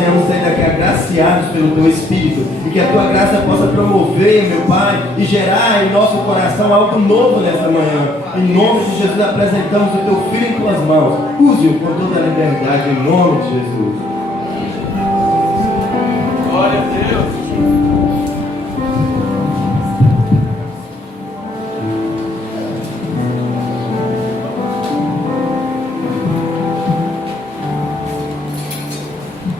Venhamos sair daqui agraciados pelo Teu Espírito e que a Tua graça possa promover, meu Pai, e gerar em nosso coração algo novo nessa manhã. Em nome de Jesus, apresentamos o Teu Filho em Tuas mãos. Use-o com toda a liberdade, em nome de Jesus. Glória a Deus.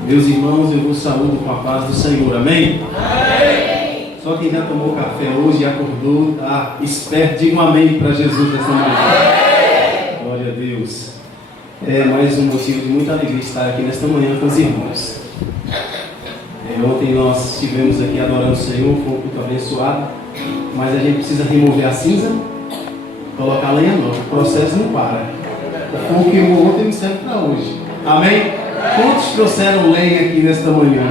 Meus irmãos, eu vos saúdo com a paz do Senhor, amém? Amém. Só quem já tomou café hoje e acordou, está esperto, diga um amém para Jesus nessa manhã. Amém. Glória a Deus. É mais um motivo de muita alegria estar aqui nesta manhã com os irmãos. Ontem nós estivemos aqui adorando o Senhor, foi um culto abençoado, mas a gente precisa remover a cinza, colocar a lenha nova, o processo não para. O fogo queimou ontem não serve para hoje, amém? Quantos trouxeram lenha aqui nesta manhã?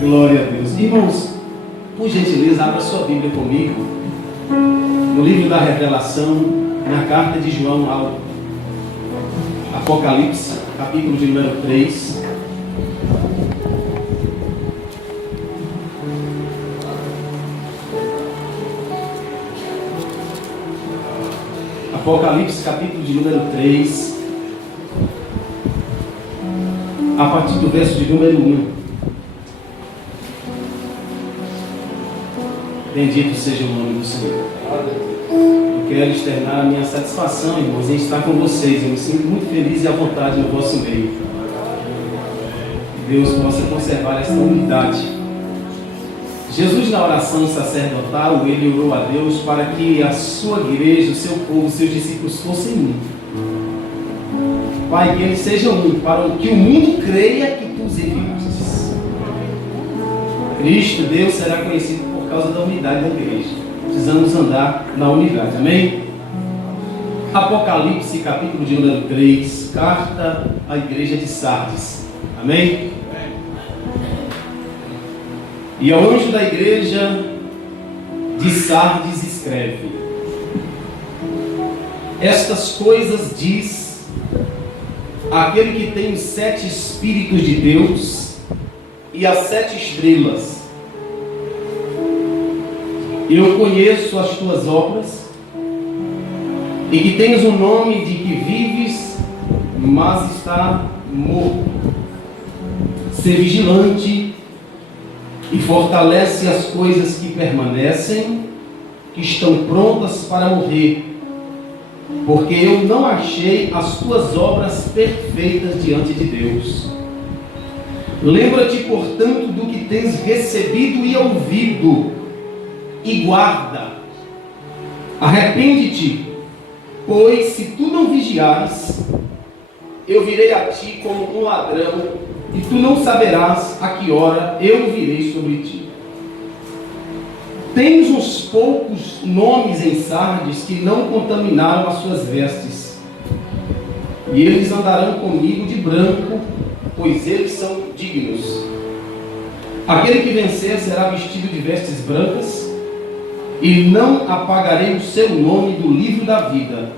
Glória a Deus. Irmãos, por gentileza, abra sua Bíblia comigo no livro da Revelação, na carta de João ao Apocalipse, capítulo de número 3. Apocalipse, capítulo de número 3. A partir do verso de número 1. Bendito seja o nome do Senhor. Eu quero externar a minha satisfação, irmãos, em estar com vocês. Eu me sinto muito feliz e à vontade no vosso meio. Que Deus possa conservar esta unidade. Jesus, na oração sacerdotal, ele orou a Deus para que a sua igreja, o seu povo, os seus discípulos fossem um. Pai, que eles sejam um, para que o mundo creia que tu os enviastes. Cristo, Deus, será conhecido por causa da unidade da igreja. Precisamos andar na unidade, amém? Apocalipse, capítulo de número 3, carta à igreja de Sardes, amém? E ao anjo da igreja de Sardes escreve: estas coisas diz aquele que tem os 7 Espíritos de Deus e as 7 estrelas. Eu conheço as tuas obras e que tens o nome de que vives, mas está morto. Ser vigilante e fortalece as coisas que permanecem, que estão prontas para morrer. Porque eu não achei as tuas obras perfeitas diante de Deus. Lembra-te, portanto, do que tens recebido e ouvido, e guarda. Arrepende-te, pois se tu não vigiares, eu virei a ti como um ladrão, e tu não saberás a que hora eu virei sobre ti. Tens uns poucos nomes em Sardes que não contaminaram as suas vestes, e eles andarão comigo de branco, pois eles são dignos. Aquele que vencer será vestido de vestes brancas, e não apagarei o seu nome do livro da vida,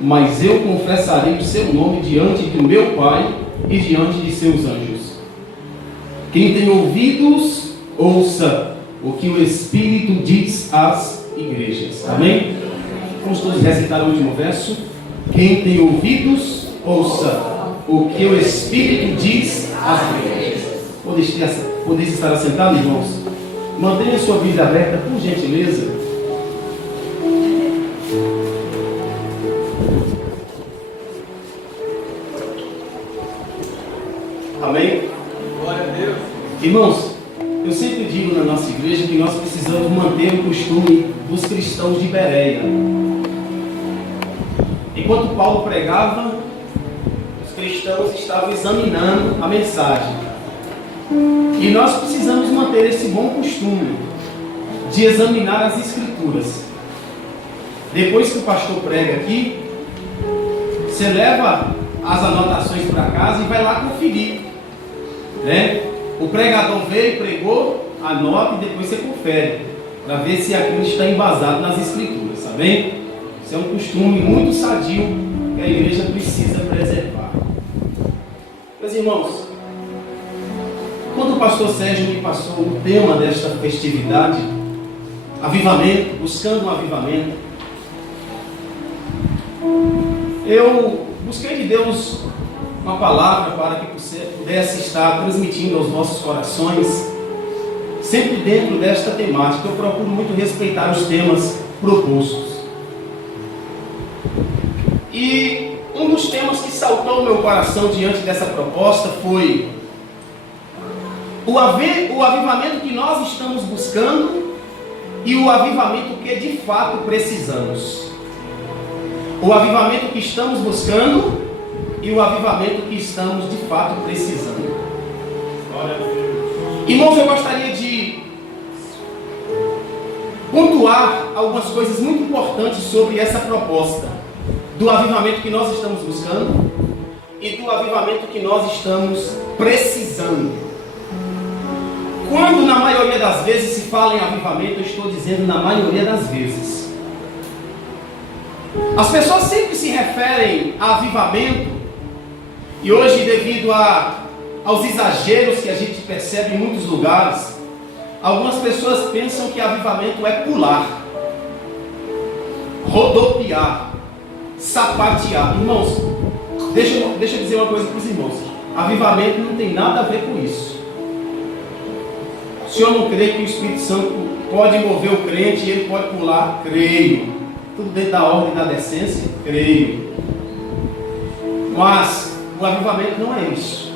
mas eu confessarei o seu nome diante do meu Pai e diante de seus anjos. Quem tem ouvidos, ouça o que o Espírito diz às igrejas. Amém? Vamos todos recitar o último verso. Quem tem ouvidos, ouça o que o Espírito diz às igrejas. Podeis estar assentados, irmãos? Mantenha sua Bíblia aberta, por gentileza. Amém? Glória a Deus. Irmãos, eu sempre digo na nossa igreja que nós precisamos manter o costume dos cristãos de Bereia. Enquanto Paulo pregava, os cristãos estavam examinando a mensagem. E nós precisamos manter esse bom costume de examinar as Escrituras. Depois que o pastor prega aqui, você leva as anotações para casa e vai lá conferir, né? O pregador veio, pregou, anota e depois você confere, para ver se aquilo está embasado nas Escrituras, tá bem? Isso é um costume muito sadio que a igreja precisa preservar. Meus irmãos, quando o pastor Sérgio me passou o tema desta festividade, avivamento, buscando um avivamento, eu busquei de Deus uma palavra para que pudesse estar transmitindo aos nossos corações, sempre dentro desta temática. Eu procuro muito respeitar os temas propostos. E um dos temas que saltou ao meu coração diante dessa proposta foi o avivamento que nós estamos buscando e o avivamento que de fato precisamos. O avivamento que estamos buscando e o avivamento que estamos de fato precisando. Irmãos, eu gostaria de pontuar algumas coisas muito importantes sobre essa proposta do avivamento que nós estamos buscando e do avivamento que nós estamos precisando. Quando na maioria das vezes se fala em avivamento, eu estou dizendo na maioria das vezes. As pessoas sempre se referem a avivamento, e hoje, devido aos exageros que a gente percebe em muitos lugares, algumas pessoas pensam que avivamento é pular, rodopiar, sapatear. Irmãos, deixa eu dizer uma coisa para os irmãos: avivamento não tem nada a ver com isso. O senhor não crê que o Espírito Santo pode mover o crente e ele pode pular? Creio. Tudo dentro da ordem da decência? Creio. Mas o avivamento não é isso.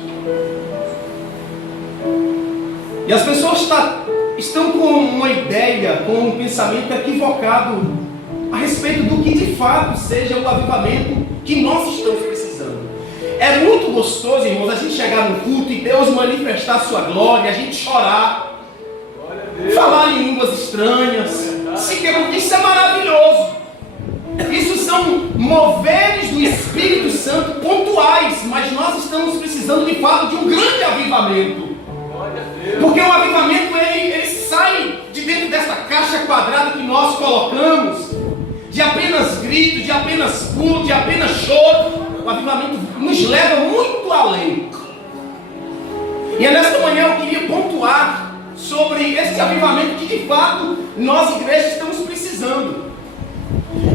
E as pessoas estão com uma ideia, com um pensamento equivocado a respeito do que de fato seja o avivamento que nós estamos precisando. É muito gostoso, irmãos, a gente chegar no culto e Deus manifestar a sua glória, a gente chorar, falar em línguas estranhas, isso é maravilhoso. Isso são moveres do Espírito Santo pontuais, mas nós estamos precisando de fato de um grande avivamento. Porque o avivamento ele sai de dentro dessa caixa quadrada que nós colocamos, de apenas grito, de apenas pulo, de apenas choro. O avivamento nos leva muito além. E é nesta manhã eu queria pontuar sobre esse avivamento que de fato nós igrejas estamos precisando.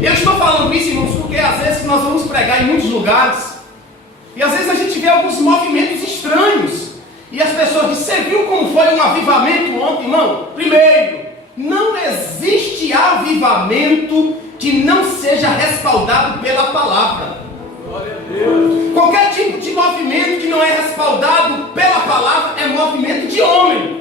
Eu estou falando isso, irmãos, porque às vezes nós vamos pregar em muitos lugares e às vezes a gente vê alguns movimentos estranhos e as pessoas dizem: você viu como foi um avivamento ontem, irmão? Primeiro, não existe avivamento que não seja respaldado pela palavra. Glória a Deus. Qualquer tipo de movimento que não é respaldado pela palavra é movimento de homem.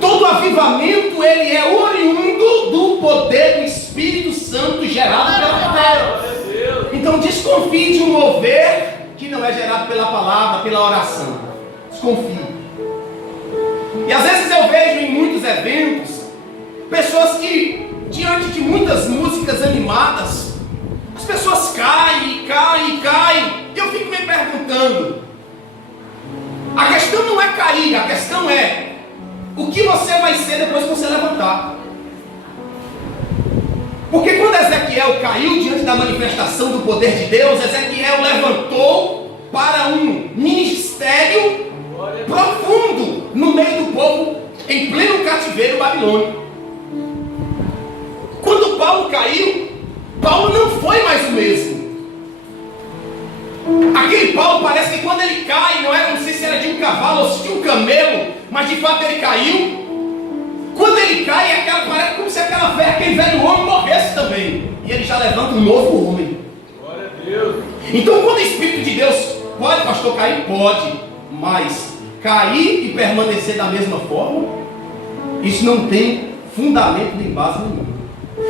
Todo avivamento ele é oriundo do poder do Espírito Santo gerado pela fé. Então desconfie de um mover que não é gerado pela palavra, pela oração. Desconfie. E às vezes eu vejo em muitos eventos pessoas que, diante de muitas músicas animadas, as pessoas caem. E eu fico me perguntando: a questão não é cair, a questão é o que você vai ser depois que você levantar. Porque quando Ezequiel caiu diante da manifestação do poder de Deus, Ezequiel levantou para um ministério profundo no meio do povo, em pleno cativeiro babilônico. Quando Paulo caiu, Paulo não foi mais o mesmo. Aquele Paulo parece que quando ele cai, não sei se era de um cavalo ou se de um camelo, mas de fato ele caiu. Quando ele cai, parece como se aquele velho homem morresse também. E ele já levanta um novo homem. Glória a Deus. Então quando o Espírito de Deus pode, pastor, cair? Pode. Mas cair e permanecer da mesma forma, isso não tem fundamento nem base nenhuma.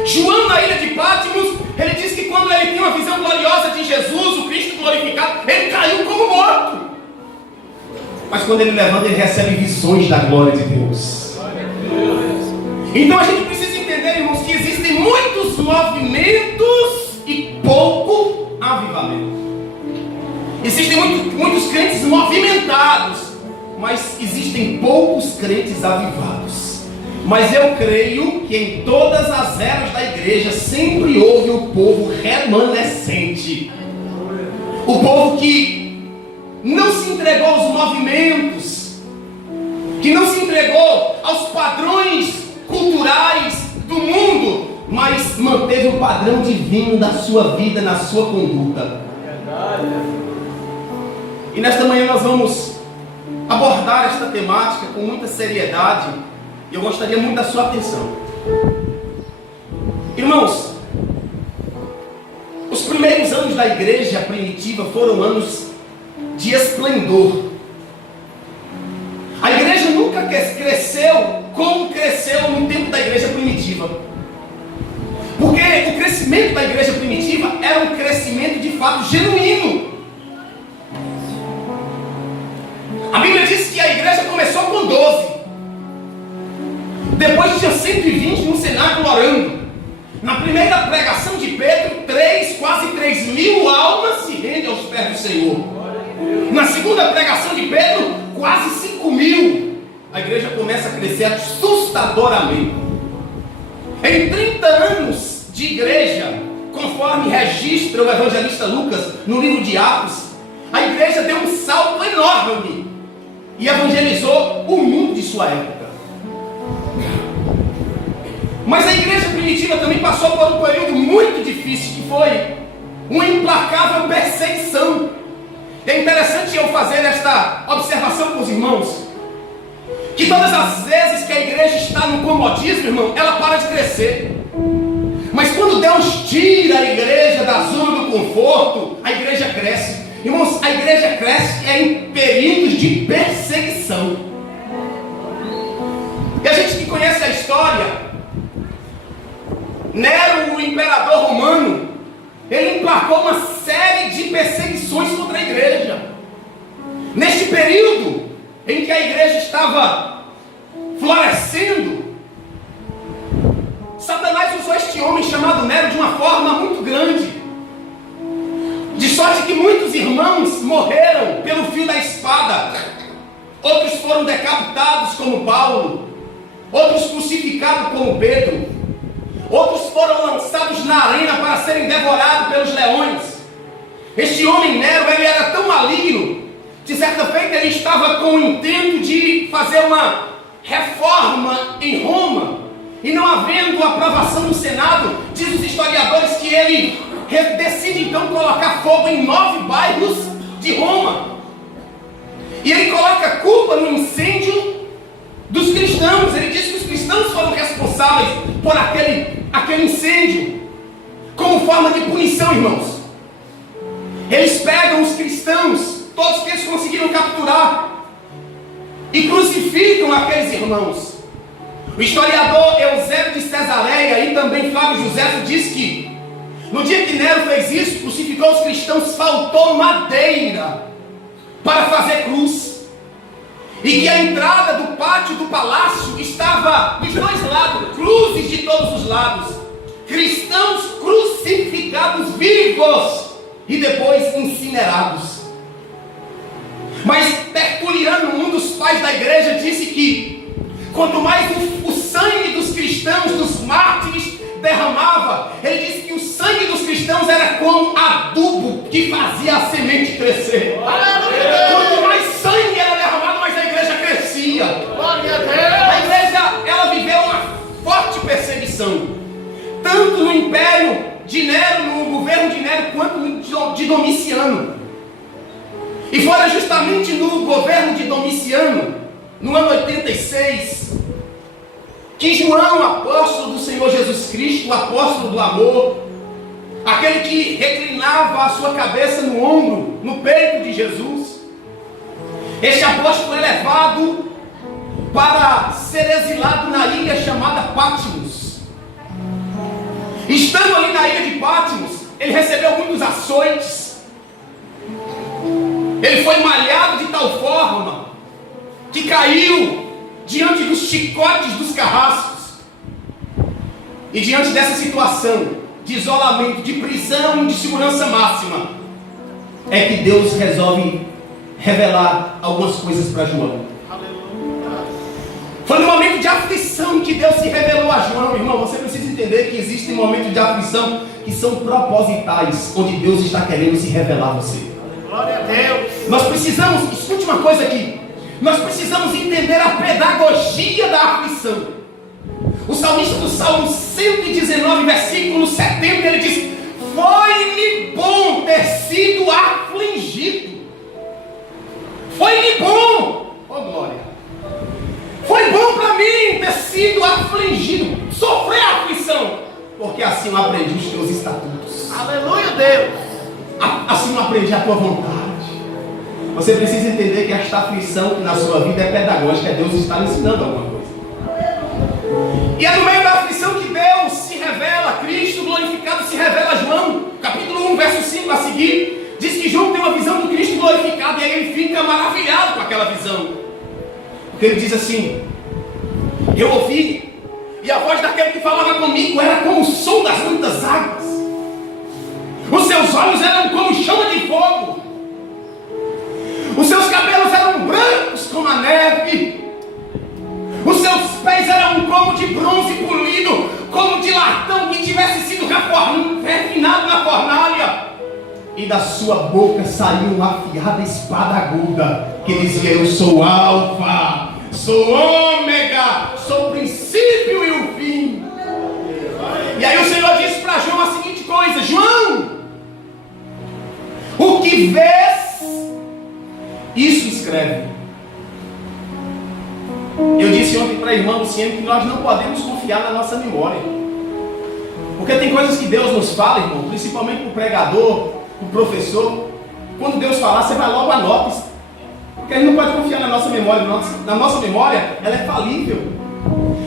João, na ilha de Patmos, ele diz que quando ele tem uma visão gloriosa de Jesus, o Cristo glorificado, ele caiu como morto. Mas quando ele levanta, ele recebe visões da glória de Deus. Então a gente precisa entender, irmãos, que existem muitos movimentos e pouco avivamento. Existem muitos crentes movimentados, mas existem poucos crentes avivados. Mas eu creio que em todas as eras da igreja sempre houve o povo remanescente. O povo que não se entregou aos movimentos, que não se entregou aos padrões culturais do mundo, mas manteve o padrão divino da sua vida, na sua conduta. E nesta manhã nós vamos abordar esta temática com muita seriedade, e eu gostaria muito da sua atenção. Irmãos, os primeiros anos da igreja primitiva foram anos de esplendor. A igreja nunca cresceu como cresceu no tempo da igreja primitiva, porque o crescimento da igreja primitiva era um crescimento de fato genuíno. A Bíblia diz que a igreja começou com 12, depois tinha 120 no cenáculo orando. Na primeira pregação de Pedro, quase 3.000 almas se rendem aos pés do Senhor. Na segunda pregação de Pedro, quase 5.000. A igreja começa a crescer assustadoramente. Em 30 anos de igreja, conforme registra o evangelista Lucas no livro de Atos, a igreja deu um salto enorme e evangelizou o mundo de sua época. Mas a igreja primitiva também passou por um período muito difícil, que foi uma implacável perseguição. É interessante eu fazer esta observação com os irmãos, que todas as vezes que a igreja está no comodismo, irmão, ela para de crescer. Mas quando Deus tira a igreja da zona do conforto, a igreja cresce. Irmãos, a igreja cresce em períodos de perseguição. E a gente que conhece a história, Nero, o imperador romano, ele emplacou uma série de perseguições contra a igreja. Neste período em que a igreja estava florescendo, Satanás usou este homem chamado Nero de uma forma muito grande, de sorte que muitos irmãos morreram pelo fio da espada, outros foram decapitados como Paulo, outros crucificados como Pedro, outros foram lançados na arena para serem devorados pelos leões. Este homem Nero, ele era tão maligno, de certa feita ele estava com o intento de fazer uma reforma em Roma, e não havendo aprovação no Senado, diz os historiadores que ele decide então colocar fogo em 9 bairros de Roma, e ele coloca a culpa no incêndio dos cristãos. Ele diz que os cristãos foram responsáveis por aquele incêndio, como forma de punição, irmãos. Eles pegam os cristãos, todos que eles conseguiram capturar, e crucificam aqueles irmãos. O historiador Eusébio de Cesareia e também Flávio José diz que no dia que Nero fez isso, crucificou os cristãos, faltou madeira para fazer cruz, e que a entrada do pátio do palácio estava dos dois lados, cruzes de todos os lados, cristãos crucificados vivos e depois incinerados. Mas Tertuliano, um dos pais da igreja, disse que quanto mais o sangue dos cristãos, dos mártires, derramava, ele disse que o sangue dos cristãos era como adubo que fazia a semente crescer. Quanto mais sangue era derramado, mais a igreja crescia. A igreja, ela viveu uma forte perseguição, tanto no império de Nero, no governo de Nero, quanto no de Domiciano. E foi justamente no governo de Domiciano, no ano 86, que João, apóstolo do Senhor Jesus Cristo, o apóstolo do amor, aquele que reclinava a sua cabeça no ombro, no peito de Jesus, este apóstolo é levado para ser exilado na ilha chamada Patmos. Estando ali na ilha de Patmos, ele recebeu muitos açoites, ele foi malhado de tal forma que caiu diante dos chicotes dos carrascos. E diante dessa situação de isolamento, de prisão, de segurança máxima, é que Deus resolve revelar algumas coisas para João. Foi no momento de aflição que Deus se revelou a João. Irmão, você precisa entender que existem momentos de aflição que são propositais, onde Deus está querendo se revelar a você. Glória a Deus. Nós precisamos, escute uma coisa aqui, nós precisamos entender a pedagogia da aflição. O salmista do Salmo 119, versículo 70, ele diz: foi-me bom ter sido afligido. Foi-me bom, oh glória. Foi bom para mim ter sido afligido, sofrer a aflição, porque assim eu aprendi os teus estatutos. Aleluia, Deus. Assim eu aprendi a tua vontade. Você precisa entender que esta aflição que na sua vida é pedagógica, Deus está lhe ensinando alguma coisa. E é no meio da aflição que Deus se revela, Cristo glorificado se revela a João, capítulo 1, verso 5 a seguir, diz que João tem uma visão do Cristo glorificado, e aí ele fica maravilhado com aquela visão, porque ele diz assim: eu ouvi, e a voz daquele que falava comigo era como o som das muitas águas, os seus olhos eram como chama de fogo, os seus cabelos eram brancos como a neve, os seus pés eram como de bronze polido, como de latão que tivesse sido refinado na fornalha. E da sua boca saiu uma afiada espada aguda, que dizia: eu sou Alfa, sou Ômega, sou o princípio e o fim. E aí o Senhor disse para João a seguinte coisa: João, o que vês, isso escreve. Eu disse ontem para a irmã Luciene que nós não podemos confiar na nossa memória, porque tem coisas que Deus nos fala, irmão, principalmente para o pregador, para o professor. Quando Deus falar, você vai logo anota, porque a gente não pode confiar na nossa memória. Na nossa memória, ela é falível.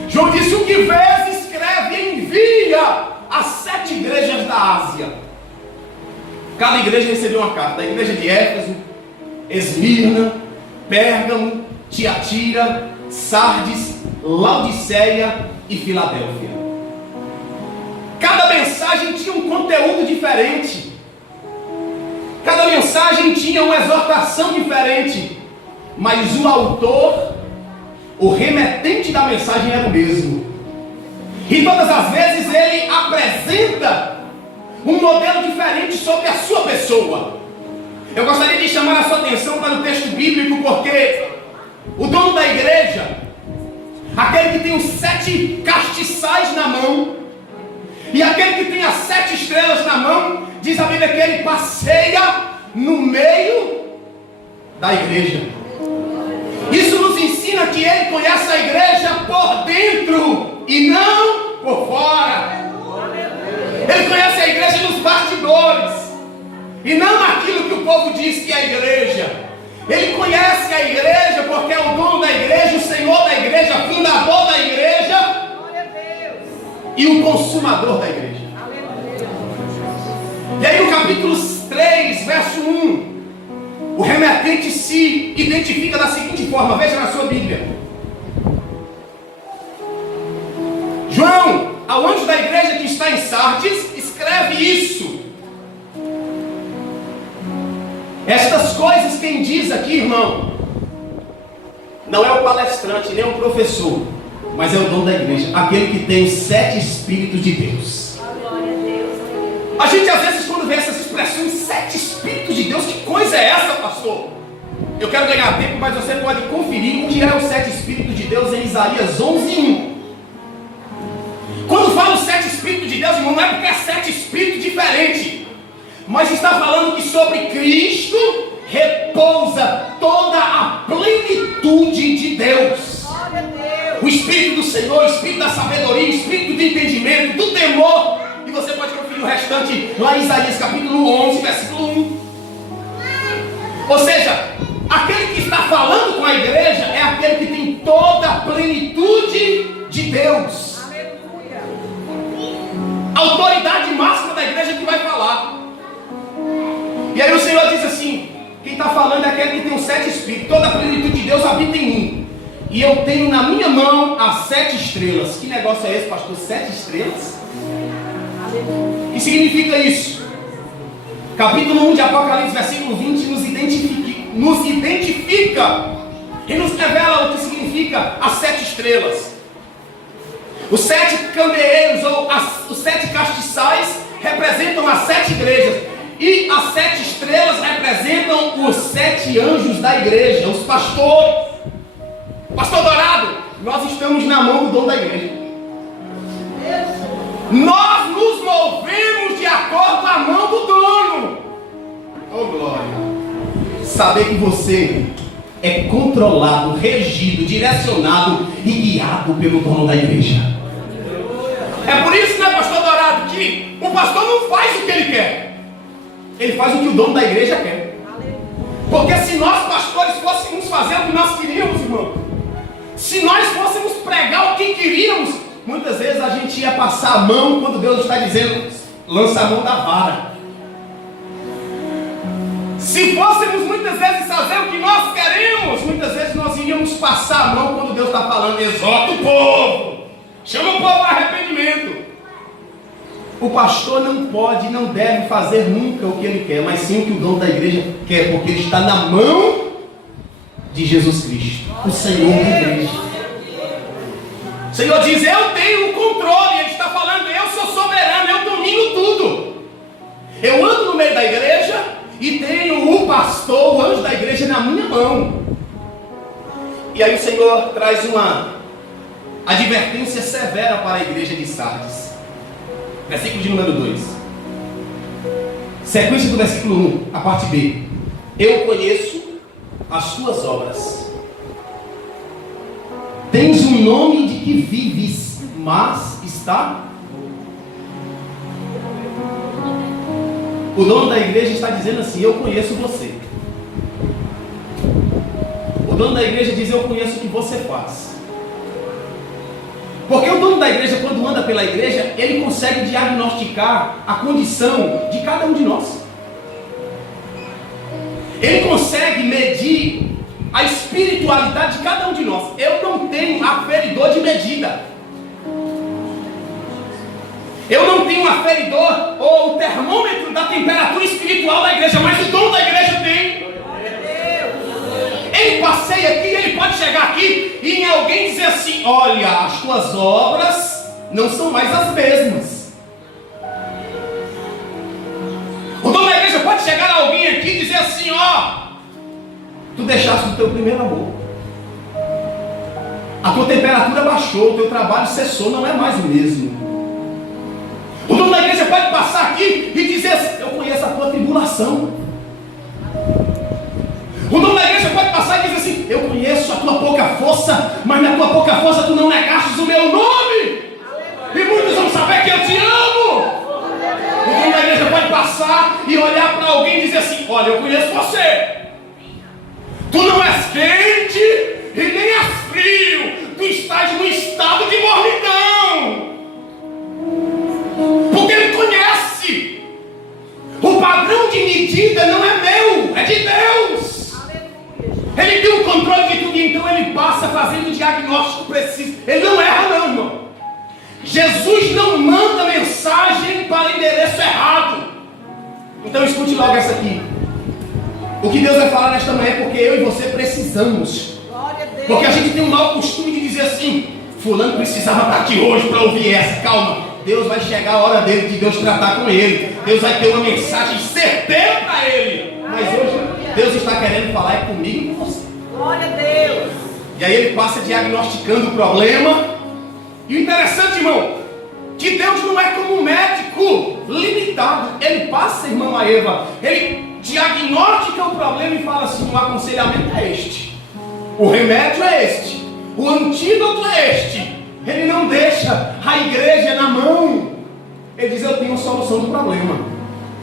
João disse: o que vês, escreve e envia às 7 igrejas da Ásia. Cada igreja recebeu uma carta: da igreja de Éfeso, Esmirna, Pérgamo, Tiatira, Sardes, Laodiceia e Filadélfia. Cada mensagem tinha um conteúdo diferente, cada mensagem tinha uma exortação diferente, mas o autor, o remetente da mensagem era o mesmo. E todas as vezes ele apresenta um modelo diferente sobre a sua pessoa. Eu gostaria de chamar a sua atenção para o texto bíblico, porque o dono da igreja, aquele que tem os 7 castiçais na mão, e aquele que tem as 7 estrelas na mão, diz a Bíblia que ele passeia no meio da igreja. Isso nos ensina que ele conhece a igreja por dentro e não por fora. Ele conhece a igreja nos bastidores e não naquilo que o povo diz que é a igreja. Ele conhece a igreja porque é o dono da igreja, o Senhor da igreja, fundador da igreja e o consumador da igreja. E aí no capítulo 3, verso 1, o remetente se identifica da seguinte forma, veja na sua Bíblia: João, ao anjo da igreja que está em Sardes, escreve isso. Estas coisas quem diz aqui, irmão, não é o palestrante, nem o professor, mas é o dono da igreja, aquele que tem os 7 Espíritos de Deus. A gente às vezes quando vê essas expressões, 7 Espíritos de Deus, que coisa é essa, pastor? Eu quero ganhar tempo, mas você pode conferir o que é os 7 Espíritos de Deus em Isaías 11:1. Quando fala os 7 Espíritos de Deus, irmão, não é porque é 7 Espíritos diferentes, mas está falando que sobre Cristo repousa toda a plenitude de Deus. O Espírito do Senhor, o Espírito da sabedoria, o Espírito do entendimento, do temor. E você pode conferir o restante lá em Isaías capítulo 11, versículo 1. Ou seja, aquele que está falando com a igreja é aquele que tem toda a plenitude de Deus. A autoridade máxima da igreja que vai falar. E aí o Senhor diz assim: quem está falando é aquele que tem os 7 Espíritos, toda a plenitude de Deus habita em mim. E eu tenho na minha mão as 7 estrelas. Que negócio é esse, pastor? 7 estrelas? O que significa isso? Capítulo 1 de Apocalipse, versículo 20, nos identifica e nos revela o que significa as 7 estrelas. Os 7 candeeiros, ou os 7 castiçais, representam as 7 igrejas. E as 7 estrelas representam os 7 anjos da igreja, os pastores. Pastor Dourado, nós estamos na mão do dono da igreja. Nós nos movemos de acordo com a mão do dono. Oh glória! Saber que você é controlado, regido, direcionado e guiado pelo dono da igreja. É por isso, né, pastor Dourado, que o pastor não faz o que ele quer. Ele faz o que o dono da igreja quer. Porque se nós pastores fôssemos fazer o que nós queríamos, irmão, se nós fôssemos pregar o que queríamos, muitas vezes a gente ia passar a mão quando Deus está dizendo, lança a mão da vara. Se fôssemos muitas vezes fazer o que nós queremos, muitas vezes nós iríamos passar a mão quando Deus está falando, exorta o povo, chama o povo ao arrependimento. O pastor não pode, não deve fazer nunca o que ele quer, mas sim o que o dono da igreja quer, porque ele está na mão de Jesus Cristo, o Senhor da igreja. O Senhor diz, eu tenho o controle, ele está falando, eu sou soberano, eu domino tudo. Eu ando no meio da igreja e tenho o pastor, o anjo da igreja na minha mão. E aí o Senhor traz uma advertência severa para a igreja de Sardes. Versículo de número 2. Sequência do versículo 1, a parte B. Eu conheço as tuas obras. Tens um nome de que vives, mas está... O dono da igreja está dizendo assim, eu conheço você. O dono da igreja diz, eu conheço o que você faz. Porque o dono da igreja, quando anda pela igreja, ele consegue diagnosticar a condição de cada um de nós. Ele consegue medir a espiritualidade de cada um de nós. Eu não tenho aferidor de medida. Eu não tenho um aferidor ou o termômetro da temperatura espiritual da igreja, mas o dono da igreja tem. Ele passeia aqui, ele pode chegar aqui e em alguém dizer assim, olha, as tuas obras não são mais as mesmas. O dono da igreja pode chegar a alguém aqui e dizer assim, ó, tu deixaste o teu primeiro amor. A tua temperatura baixou, o teu trabalho cessou, não é mais o mesmo. O dono da igreja pode passar aqui e dizer assim, eu conheço a tua tribulação. O dono da igreja pode passar e dizer assim, eu conheço a tua pouca força, mas na tua pouca força tu não negaste o meu nome. E muitos vão saber que eu te amo. O dono da igreja pode passar e olhar para alguém e dizer assim, olha, eu conheço você. Tu não és quente e nem és frio. Tu estás num estado de mornidão. Porque ele conhece. O padrão de medida não é meu, é de Deus. Ele tem o controle de tudo, então ele passa fazendo o diagnóstico preciso. Ele não erra não, irmão. Jesus não manda mensagem para endereço errado. Então escute logo essa aqui. O que Deus vai falar nesta manhã é porque eu e você precisamos. Porque a gente tem um mau costume de dizer assim, fulano precisava estar aqui hoje para ouvir essa. Calma, Deus vai chegar a hora dele, de Deus tratar com ele. Deus vai ter uma mensagem certeira para ele. Mas hoje Deus está querendo falar é comigo e com você. Glória a Deus. E aí ele passa diagnosticando o problema. E o interessante, irmão, que Deus não é como um médico limitado. Ele passa, irmão, a Eva, ele diagnostica o problema e fala assim, o aconselhamento é este, o remédio é este, o antídoto é este. Ele não deixa a igreja na mão. Ele diz, eu tenho a solução do problema.